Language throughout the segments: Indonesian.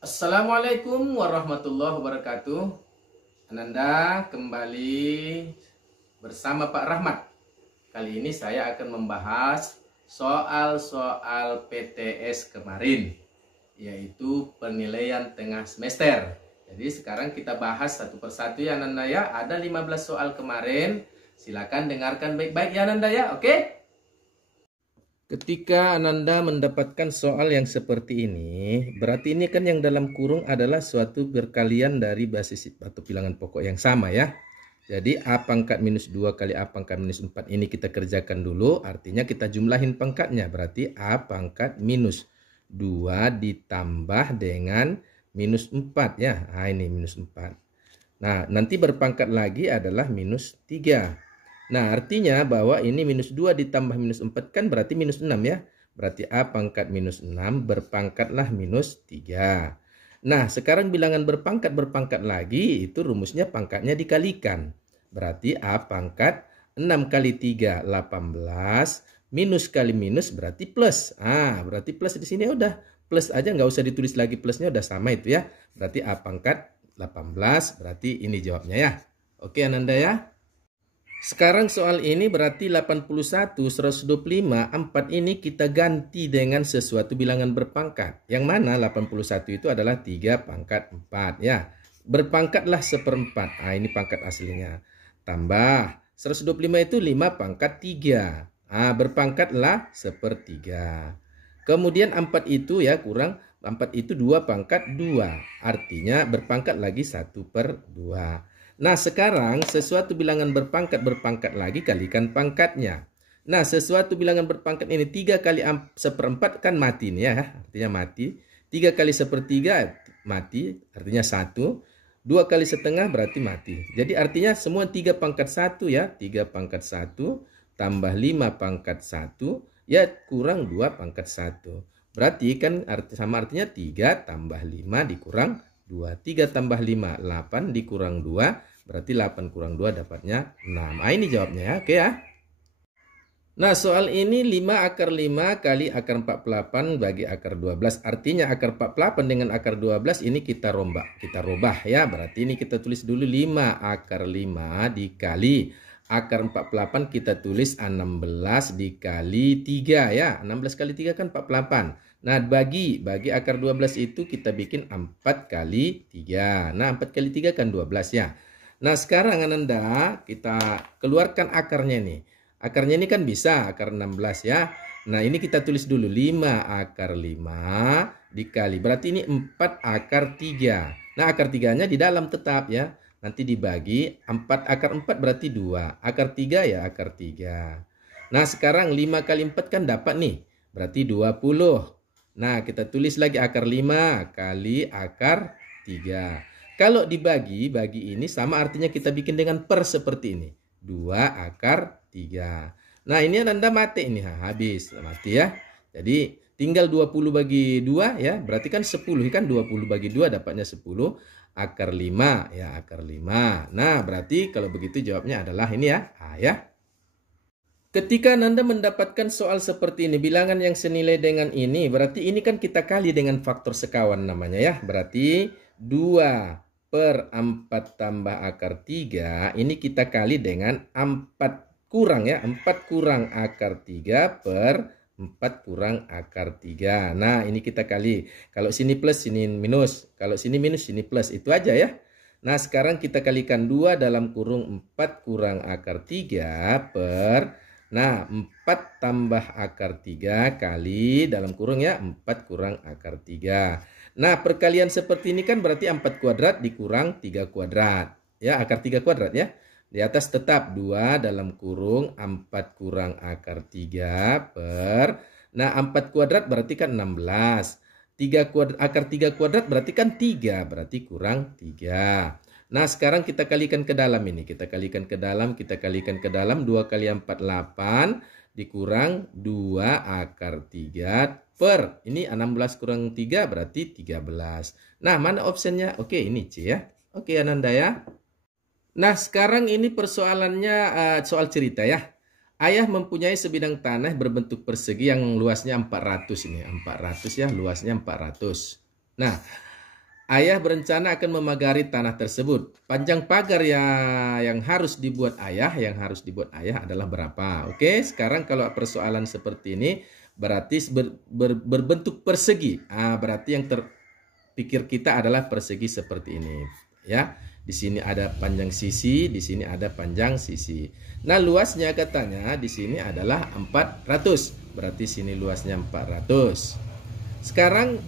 Assalamualaikum warahmatullahi wabarakatuh. Ananda kembali bersama Pak Rahmat. Kali ini saya akan membahas soal-soal PTS kemarin, yaitu penilaian tengah semester. Jadi sekarang kita bahas satu persatu ya Ananda ya. Ada 15 soal kemarin. Silakan dengarkan baik-baik ya Ananda ya. Oke? Ketika Ananda mendapatkan soal yang seperti ini, berarti ini kan yang dalam kurung adalah suatu perkalian dari basis atau bilangan pokok yang sama ya. Jadi A pangkat minus 2 kali A pangkat minus 4 ini kita kerjakan dulu, artinya kita jumlahin pangkatnya. Berarti A pangkat minus 2 ditambah dengan minus 4 ya. Nah ini minus 4. Nah nanti berpangkat lagi adalah minus 3. Nah, artinya bahwa ini minus 2 ditambah minus 4 kan berarti minus 6 ya. Berarti A pangkat minus 6 berpangkatlah minus 3. Nah, sekarang bilangan berpangkat lagi itu rumusnya pangkatnya dikalikan. Berarti A pangkat 6 kali 3, 18. Minus kali minus berarti plus. Berarti plus di sini udah. Plus aja nggak usah ditulis lagi plusnya udah sama itu ya. Berarti A pangkat 18 berarti ini jawabnya ya. Oke Ananda ya. Sekarang soal ini berarti 81, 125, 4 ini kita ganti dengan sesuatu bilangan berpangkat. Yang mana 81 itu adalah 3 pangkat 4 ya. Berpangkatlah seperempat. Ini pangkat aslinya. Tambah 125 itu 5 pangkat 3. Berpangkatlah sepertiga. Kemudian 4 itu ya kurang 4 itu 2 pangkat 2. Artinya berpangkat lagi 1/2. Nah sekarang sesuatu bilangan berpangkat lagi kalikan pangkatnya. Nah sesuatu bilangan berpangkat ini 3 kali seperempat kan mati nih ya. Artinya mati. 3 kali sepertiga mati artinya 1. 2 kali setengah berarti mati. Jadi artinya semua 3 pangkat 1 ya. 3 pangkat 1 tambah 5 pangkat 1 ya kurang 2 pangkat 1. Berarti kan sama artinya 3 tambah 5 dikurang 2. 3 tambah 5, 8 dikurang 2. Berarti 8 kurang 2 dapatnya 6. Ini jawabnya ya. Oke ya. Nah soal ini 5 akar 5 kali akar 48 bagi akar 12. Artinya akar 48 dengan akar 12 ini kita rubah ya. Berarti ini kita tulis dulu 5 akar 5 dikali akar 48 kita tulis 16 dikali 3 ya. 16 kali 3 kan 48. Nah bagi akar 12 itu kita bikin 4 kali 3. Nah 4 kali 3 kan 12 ya. Nah sekarang Ananda kita keluarkan akarnya nih. Akarnya ini kan bisa akar 16 ya. Nah ini kita tulis dulu 5 akar 5 dikali. Berarti ini 4 akar 3. Nah akar 3-nya di dalam tetap ya. Nanti dibagi 4 akar 4 berarti 2. Akar 3 ya akar 3. Nah sekarang 5 kali 4 kan dapat nih. Berarti 20. Nah kita tulis lagi akar 5 kali akar 3. Kalau dibagi ini sama artinya kita bikin dengan per seperti ini. 2 akar 3. Nah ini Anda mati ini. Habis mati ya. Jadi tinggal 20 bagi 2 ya. Berarti kan 10 kan 20 bagi 2 dapatnya 10 akar 5 ya akar 5. Nah berarti kalau begitu jawabnya adalah ini ya. Ya. Ketika Anda mendapatkan soal seperti ini, bilangan yang senilai dengan ini, berarti ini kan kita kali dengan faktor sekawan namanya ya. Berarti 2/4 tambah akar 3, ini kita kali dengan 4 kurang ya. 4 kurang akar 3 per 4 kurang akar 3. Nah ini kita kali. Kalau sini plus, sini minus. Kalau sini minus, sini plus. Itu aja ya. Nah sekarang kita kalikan 2 dalam kurung 4 kurang akar 3 per... Nah 4 tambah akar 3 kali dalam kurung ya 4 kurang akar 3. Nah perkalian seperti ini kan berarti 4 kuadrat dikurang 3 kuadrat. Ya akar 3 kuadrat ya. Di atas tetap 2 dalam kurung 4 kurang akar 3 per. Nah 4 kuadrat berarti kan 16. 3 kuadrat, akar 3 kuadrat berarti kan 3. Berarti kurang 3. Nah sekarang kita kalikan ke dalam ini. Kita kalikan ke dalam. 2 kali 4 8 dikurang 2 akar 3 per. Ini 16 kurang 3 berarti 13. Nah mana opsinya? Oke ini C ya. Oke Ananda ya. Nah sekarang ini persoalannya soal cerita ya. Ayah mempunyai sebidang tanah berbentuk persegi yang luasnya 400 ini. 400 ya luasnya 400. Nah Ayah berencana akan memagari tanah tersebut. Panjang pagar yang harus dibuat ayah, adalah berapa? Oke, sekarang kalau persoalan seperti ini berarti berbentuk persegi. Berarti yang terpikir kita adalah persegi seperti ini, ya. Di sini ada panjang sisi, di sini ada panjang sisi. Nah, luasnya katanya di sini adalah 400. Berarti sini luasnya 400. Sekarang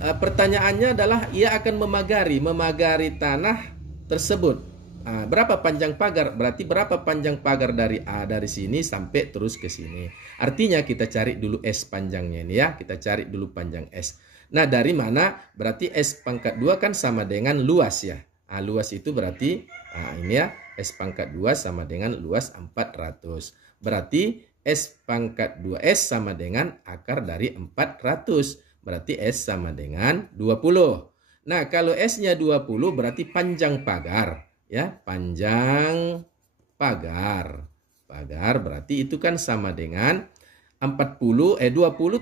pertanyaannya adalah ia akan memagari tanah tersebut. Berapa panjang pagar? Berarti berapa panjang pagar dari sini sampai terus ke sini. Artinya kita cari dulu S panjangnya ini ya. Kita cari dulu panjang S. Nah, dari mana? Berarti S pangkat 2 kan sama dengan luas ya. Luas itu berarti ini ya, S pangkat 2 sama dengan luas 400. Berarti S pangkat 2S sama dengan akar dari 400. Berarti S sama dengan 20. Nah, kalau S-nya 20 berarti panjang pagar. Ya, panjang pagar. Pagar berarti itu kan sama dengan 20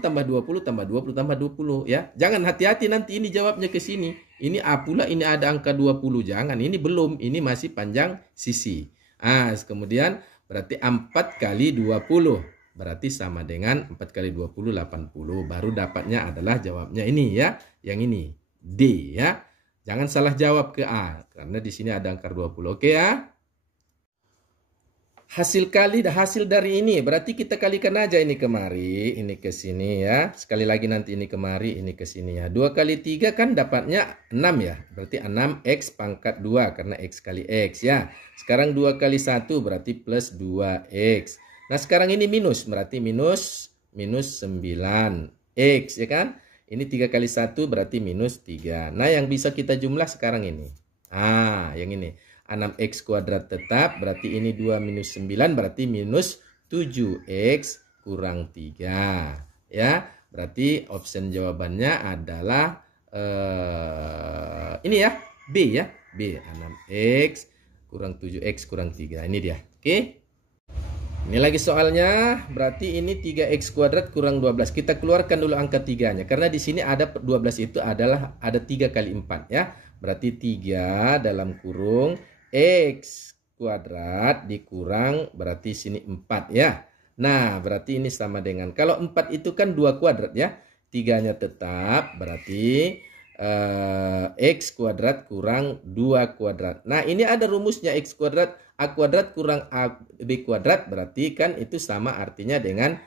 tambah 20 tambah 20 tambah 20 ya. Jangan hati-hati nanti ini jawabnya ke sini. Ini A pula ini ada angka 20. Jangan, ini belum. Ini masih panjang sisi. Kemudian berarti 4 kali 20. Berarti sama dengan 4 kali 20, 80. Baru dapatnya adalah jawabnya ini ya. Yang ini, D ya. Jangan salah jawab ke A. Karena di sini ada angka 20. Oke ya. Hasil dari ini. Berarti kita kalikan aja ini kemari. Ini ke sini ya. Sekali lagi nanti ini kemari, ini ke sini ya. 2 kali 3 kan dapatnya 6 ya. Berarti 6X pangkat 2. Karena X kali X ya. Sekarang 2 kali 1 berarti plus 2X. Nah, sekarang ini minus, berarti minus 9X, ya kan? Ini 3 kali 1 berarti minus 3. Nah, yang bisa kita jumlah sekarang ini. Yang ini. 6X kuadrat tetap, berarti ini 2 minus 9, berarti minus 7X kurang 3. Ya, berarti option jawabannya adalah ini ya, B ya. B, 6X kurang 7X kurang 3. Ini dia, oke? Ini lagi soalnya, berarti ini 3X kuadrat kurang 12. Kita keluarkan dulu angka 3-nya. Karena di sini ada 12 itu adalah ada 3 kali 4 ya. Berarti 3 dalam kurung X kuadrat dikurang berarti sini 4 ya. Nah, berarti ini sama dengan, kalau 4 itu kan 2 kuadrat ya. 3-nya tetap, berarti X kuadrat kurang 2 kuadrat. Nah, ini ada rumusnya X kuadrat. A kuadrat kurang AB kuadrat berarti kan itu sama artinya dengan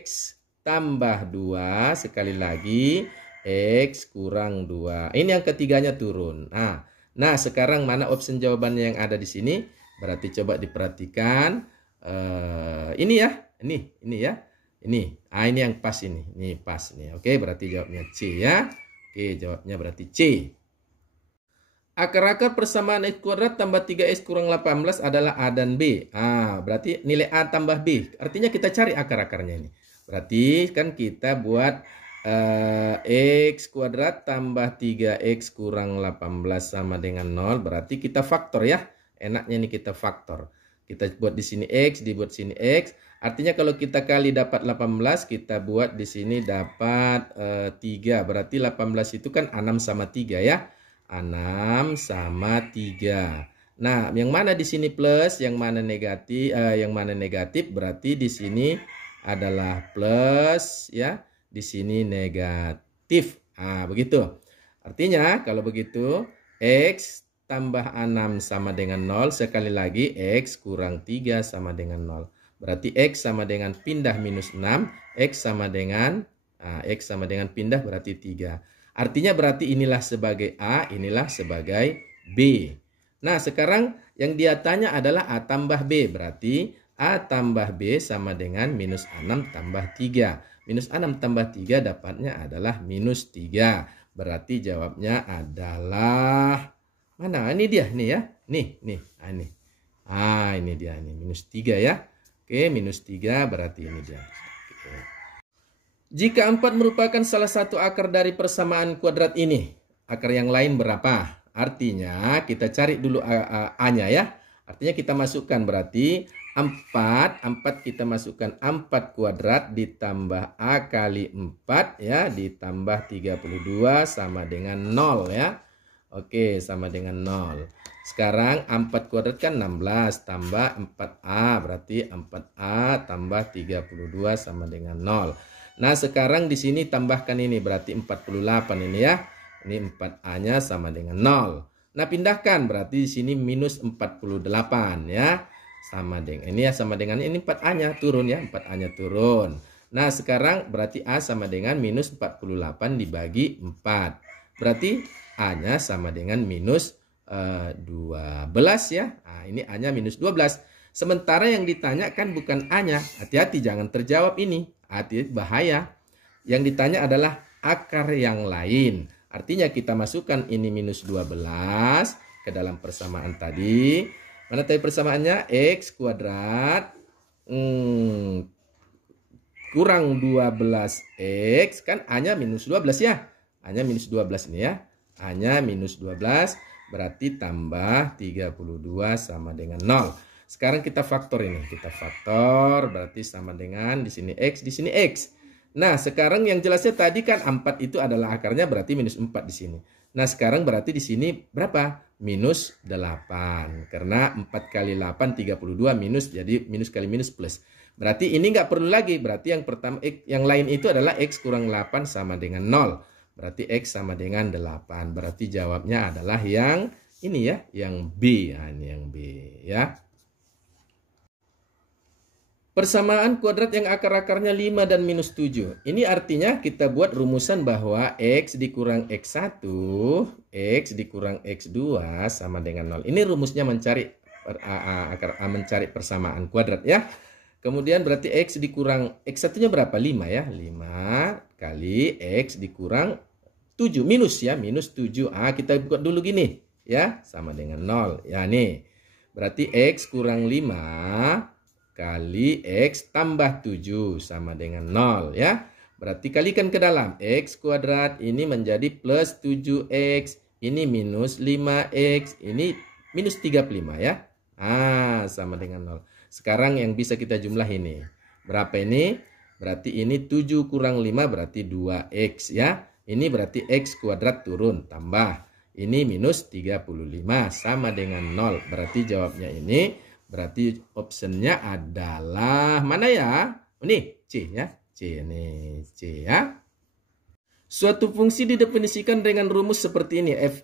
X tambah 2 sekali lagi X kurang 2. Ini yang ketiganya turun. Nah, sekarang mana opsi jawabannya yang ada di sini? Berarti coba diperhatikan. Ini ya. Ini ya. Ini. Ini yang pas ini. Ini pas nih. Oke, berarti jawabnya C ya. Oke, jawabnya berarti C. Akar-akar persamaan X kuadrat tambah 3X kurang 18 adalah A dan B. Berarti nilai A tambah B. Artinya kita cari akar-akarnya ini. Berarti kan kita buat X kuadrat tambah 3X kurang 18 sama dengan 0. Berarti kita faktor ya. Enaknya ini kita faktor. Kita buat di sini X, dibuat sini X. Artinya kalau kita kali dapat 18, kita buat di sini dapat 3. Berarti 18 itu kan 6 sama 3 ya. 6 sama 3. Nah, yang mana di sini plus, yang mana negatif, berarti di sini adalah plus ya, di sini negatif. Begitu. Artinya kalau begitu X tambah 6 sama dengan 0, sekali lagi X kurang 3 sama dengan 0. Berarti X sama dengan pindah minus 6, X sama dengan pindah berarti 3. Artinya berarti inilah sebagai A, inilah sebagai B. Nah, sekarang yang dia tanya adalah A tambah B. Berarti A tambah B sama dengan minus 6 tambah 3. Minus 6 tambah 3 dapatnya adalah minus 3. Berarti jawabnya adalah, mana? Ini dia, nih ya. Nih. Ini. Ini dia, ini minus 3 ya. Oke, minus 3 berarti ini dia. Oke. Jika 4 merupakan salah satu akar dari persamaan kuadrat ini, akar yang lain berapa? Artinya kita cari dulu A-nya ya. Artinya kita masukkan berarti 4 kita masukkan 4 kuadrat ditambah A kali 4 ya, ditambah 32 sama dengan 0 ya. Oke, sama dengan 0. Sekarang 4 kuadrat kan 16 tambah 4A, berarti 4A tambah 32 sama dengan 0. Nah, sekarang di sini tambahkan ini, berarti 48 ini ya. Ini 4A-nya sama dengan 0. Nah, pindahkan, berarti di sini minus 48 ya. Sama dengan ini ya, sama dengan ini 4A-nya turun ya, 4A-nya turun. Nah, sekarang berarti A sama dengan minus 48 dibagi 4. Berarti A-nya sama dengan minus 12 ya. Nah, ini A-nya minus 12. Sementara yang ditanyakan bukan A-nya. Hati-hati jangan terjawab ini. Hati-hati bahaya. Yang ditanya adalah akar yang lain. Artinya kita masukkan ini minus 12 ke dalam persamaan tadi. Mana tadi persamaannya? X kuadrat kurang 12X. Kan A-nya minus 12 ya. A-nya minus 12 ini ya. A-nya minus 12 berarti tambah 32 sama dengan 0. Sekarang kita faktor ini. Kita faktor berarti sama dengan di sini X, di sini X. Nah, sekarang yang jelasnya tadi kan 4 itu adalah akarnya, berarti minus 4 di sini. Nah, sekarang berarti di sini berapa? Minus 8. Karena 4 kali 8, 32 minus, jadi minus kali minus plus. Berarti ini nggak perlu lagi. Berarti yang pertama, yang lain itu adalah X kurang 8 sama dengan 0. Berarti X sama dengan 8. Berarti jawabnya adalah yang ini ya, yang B. Nah, ini yang B ya. Persamaan kuadrat yang akar-akarnya 5 dan minus 7. Ini artinya kita buat rumusan bahwa X dikurang X1, X dikurang X2 sama dengan 0. Ini rumusnya mencari mencari persamaan kuadrat ya. Kemudian berarti X dikurang X1-nya berapa? 5 ya. 5 kali X dikurang 7. Minus ya. Minus 7. Kita buat dulu gini ya. Sama dengan 0. Ya nih. Berarti X kurang 5 kali X tambah 7 sama dengan 0 ya. Berarti kalikan ke dalam. X kuadrat ini menjadi plus 7X. Ini minus 5X. Ini minus 35 ya. Sama dengan 0. Sekarang yang bisa kita jumlah ini. Berapa ini? Berarti ini 7 kurang 5 berarti 2X ya. Ini berarti X kuadrat turun tambah. Ini minus 35 sama dengan 0. Berarti jawabnya ini. Berarti optionnya adalah mana ya? Ini C ya. C ini C ya. Suatu fungsi didefinisikan dengan rumus seperti ini. F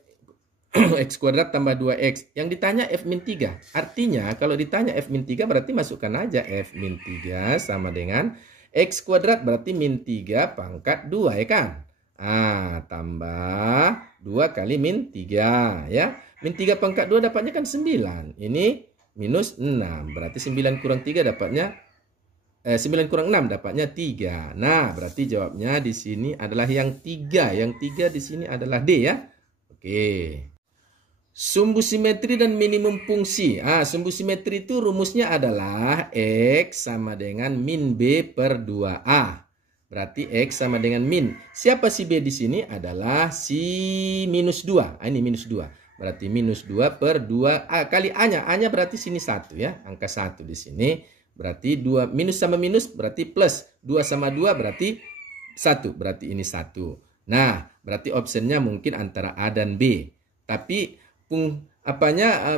X kuadrat tambah 2X. Yang ditanya F min 3. Artinya kalau ditanya F min 3 berarti masukkan aja F min 3 sama dengan X kuadrat berarti min 3 pangkat 2 ya kan? Tambah 2 kali min 3 ya. Min 3 pangkat 2 dapatnya kan 9. Ini minus 6. Berarti 9 kurang 3 dapatnya 9 kurang 6 dapatnya 3. Nah, berarti jawabnya di sini adalah yang 3. Yang 3 di sini adalah D ya. Oke. Sumbu simetri dan minimum fungsi. Sumbu simetri itu rumusnya adalah X sama dengan min B per 2A. Berarti X sama dengan min. Siapa si B di sini? Adalah si minus 2. Ini minus 2. Berarti minus 2 per 2A kali A-nya. A-nya berarti sini 1 ya. Angka 1 di sini. Berarti 2 minus sama minus berarti plus. 2 sama 2 berarti 1. Berarti ini 1. Nah, berarti optionnya mungkin antara A dan B. Tapi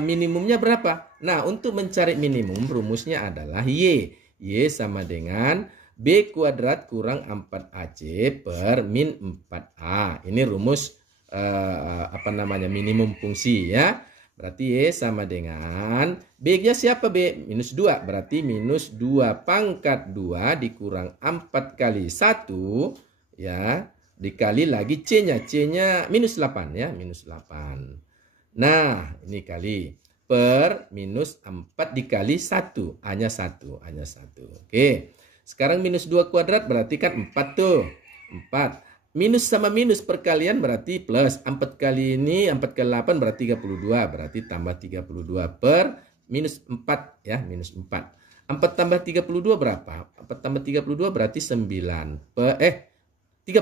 minimumnya berapa? Nah, untuk mencari minimum rumusnya adalah Y. Y sama dengan B kuadrat kurang 4AC per min 4A. Ini rumus minimum fungsi ya. Berarti Y sama dengan B-nya siapa B? Minus 2. Berarti minus 2 pangkat 2 dikurang 4 kali 1 ya. Dikali lagi C-nya. C-nya minus 8 ya. Minus 8. Nah, ini kali per minus 4 dikali 1. A-nya 1. A-nya 1. Oke. Sekarang minus 2 kuadrat berarti kan 4 tuh. 4. Minus sama minus perkalian berarti plus. 4 kali ini, 4 kali 8 berarti 32. Berarti tambah 32 per minus 4 ya. Minus 4. 4 tambah 32 berapa? 4 tambah 32 berarti 9. 36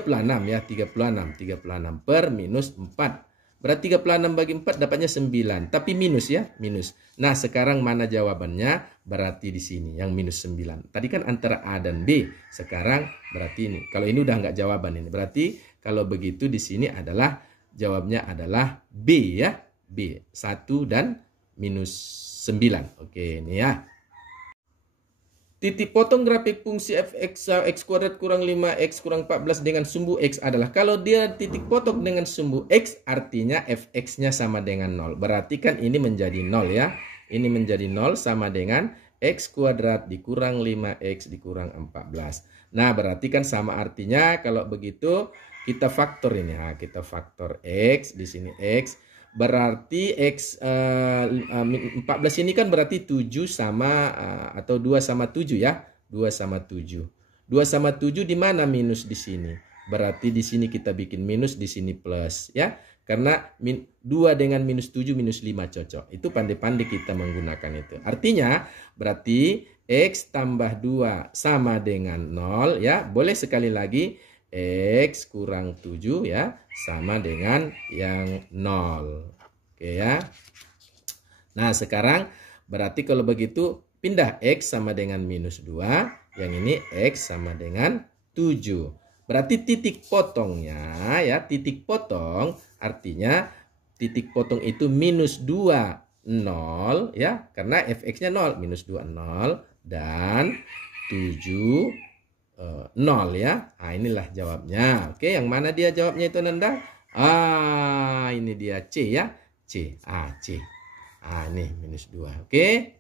ya. 36 per minus 4. Berarti 36 bagi 4 dapatnya 9. Tapi minus ya, minus. Nah, sekarang mana jawabannya? Berarti di sini yang minus 9. Tadi kan antara A dan B. Sekarang berarti ini. Kalau ini udah nggak jawaban ini. Berarti kalau begitu di sini adalah jawabnya adalah B ya. B. 1 dan minus 9. Oke, ini ya. Titik potong grafik fungsi fx x kuadrat kurang 5x kurang 14 dengan sumbu x adalah, kalau dia titik potong dengan sumbu x artinya fx-nya sama dengan 0. Berarti kan ini menjadi 0 ya. Ini menjadi 0 sama dengan x kuadrat dikurang 5x dikurang 14. Nah, berarti kan sama artinya kalau begitu kita faktor ini. Nah, kita faktor x di sini x. Berarti X 14 ini kan berarti 7 sama atau 2 sama 7 ya. 2 sama 7. 2 sama 7 di mana minus di sini? Berarti di sini kita bikin minus, di sini plus ya. Karena 2 dengan minus 7 minus 5 cocok. Itu pandai-pandai kita menggunakan itu. Artinya berarti X tambah 2 sama dengan 0 ya. Boleh sekali lagi X kurang 7 ya sama dengan yang 0. Oke ya. Nah, sekarang berarti kalau begitu pindah X sama dengan minus 2. Yang ini X sama dengan 7. Berarti titik potongnya ya, titik potong artinya titik potong itu minus 2, 0 ya. Karena fx-nya 0, minus 2, 0 dan 7 0 ya. Nah, inilah jawabnya. Oke, yang mana dia jawabnya itu Nanda? Ah, ini dia C ya. C. C. Ini minus 2. Oke.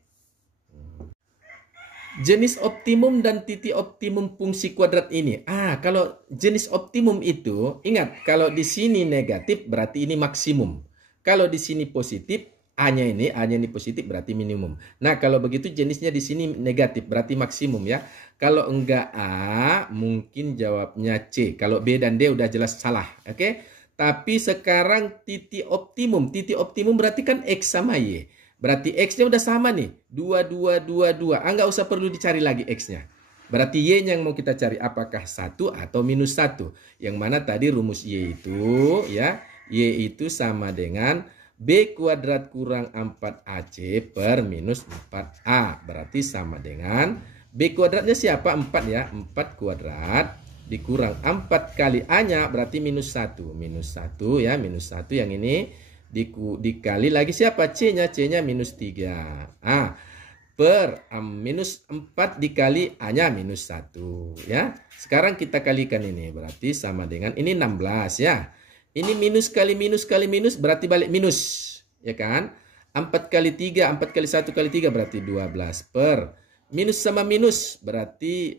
Jenis optimum dan titik optimum fungsi kuadrat ini. Kalau jenis optimum itu, ingat kalau di sini negatif berarti ini maksimum. Kalau di sini positif, A-nya ini positif berarti minimum. Nah, kalau begitu jenisnya di sini negatif berarti maksimum ya. Kalau enggak A, mungkin jawabnya C. Kalau B dan D udah jelas salah. Oke. Tapi sekarang titik optimum berarti kan X sama Y. Berarti X-nya udah sama nih. 2, 2, 2, 2. Nggak usah perlu dicari lagi X-nya. Berarti Y-nya yang mau kita cari apakah 1 atau minus 1. Yang mana tadi rumus Y itu ya. Y itu sama dengan B kuadrat kurang 4AC per minus 4A. Berarti sama dengan B kuadratnya siapa? 4 ya. 4 kuadrat dikurang 4 kali A-nya berarti minus 1. Minus 1 ya. Minus 1 yang ini dikali lagi siapa? C-nya. C-nya minus 3. Per minus 4 dikali A-nya minus 1 ya. Sekarang kita kalikan ini. Berarti sama dengan ini 16 ya. Ini minus kali minus kali minus berarti balik minus. Ya kan? 4 kali 3, 4 kali 1 kali 3 berarti 12 per minus sama minus berarti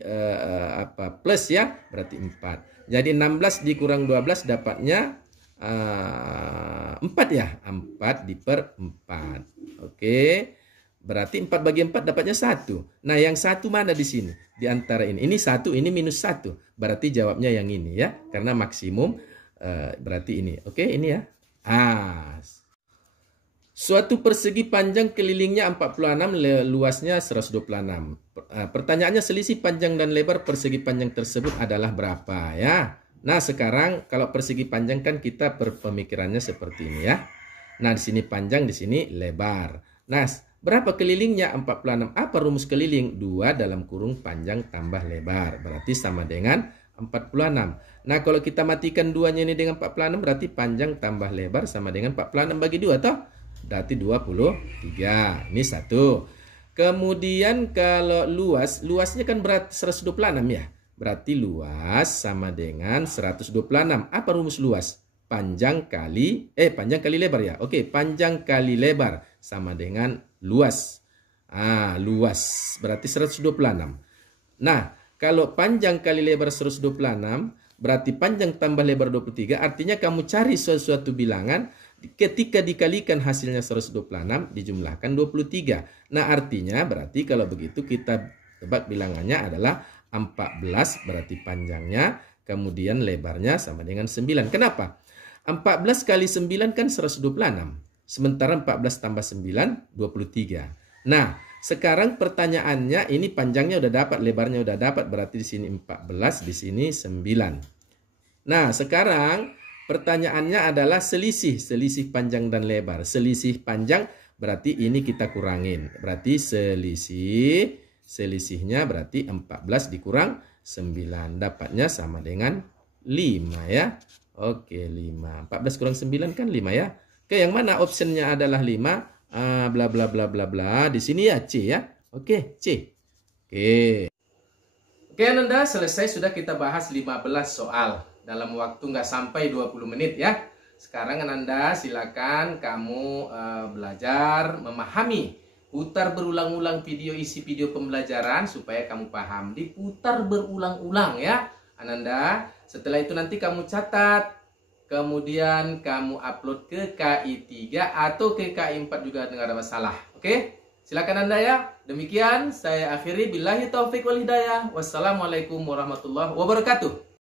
plus ya, berarti 4. Jadi 16 dikurang 12 dapatnya 4 ya, 4 diper 4. Oke. Berarti 4 bagi 4 dapatnya 1. Nah, yang 1 mana di sini? Di antara ini. Ini 1, ini minus 1. Berarti jawabnya yang ini ya, karena maksimum berarti ini. Oke, ini ya. Suatu persegi panjang kelilingnya 46, luasnya 126. Pertanyaannya selisih panjang dan lebar persegi panjang tersebut adalah berapa ya? Nah, sekarang kalau persegi panjang kan kita pemikirannya seperti ini ya. Nah, di sini panjang, di sini lebar. Nah, berapa kelilingnya? 46. Apa rumus keliling? 2 dalam kurung panjang tambah lebar. Berarti sama dengan 46. Nah, kalau kita matikan 2-nya ini dengan 46 berarti panjang tambah lebar sama dengan 46 bagi 2 toh? Berarti 23. Ini 1. Kemudian kalau luasnya kan berat 126 ya. Berarti luas sama dengan 126. Apa rumus luas? Panjang kali lebar ya. Oke, panjang kali lebar sama dengan luas. Luas berarti 126. Nah, kalau panjang kali lebar 126 berarti panjang tambah lebar 23. Artinya kamu cari suatu bilangan, ketika dikalikan hasilnya 126 dijumlahkan 23. Nah, artinya berarti kalau begitu kita tebak bilangannya adalah 14 berarti panjangnya, kemudian lebarnya sama dengan 9. Kenapa? 14 kali 9 kan 126. Sementara 14 tambah 9 23. Nah, sekarang pertanyaannya ini panjangnya udah dapat, lebarnya udah dapat, berarti di sini 14, di sini 9. Nah, sekarang Pertanyaannya adalah selisih panjang dan lebar. Selisih panjang berarti ini kita kurangin. Berarti selisihnya berarti 14 dikurang 9. Dapatnya sama dengan 5 ya. Oke, 5. 14 kurang 9 kan 5 ya. Oke, yang mana optionnya adalah 5? Bla bla bla bla bla. Di sini ya C ya. Oke, C. Oke Ananda, selesai sudah kita bahas 15 soal dalam waktu nggak sampai 20 menit ya. Sekarang Ananda silakan kamu belajar memahami. Putar berulang-ulang isi video pembelajaran supaya kamu paham. Diputar berulang-ulang ya Ananda. Setelah itu nanti kamu catat. Kemudian kamu upload ke KI3 atau ke KI4 juga tidak ada masalah. Oke? Silakan Anda ya. Demikian saya akhiri. Billahi taufiq wal hidayah. Wassalamualaikum warahmatullahi wabarakatuh.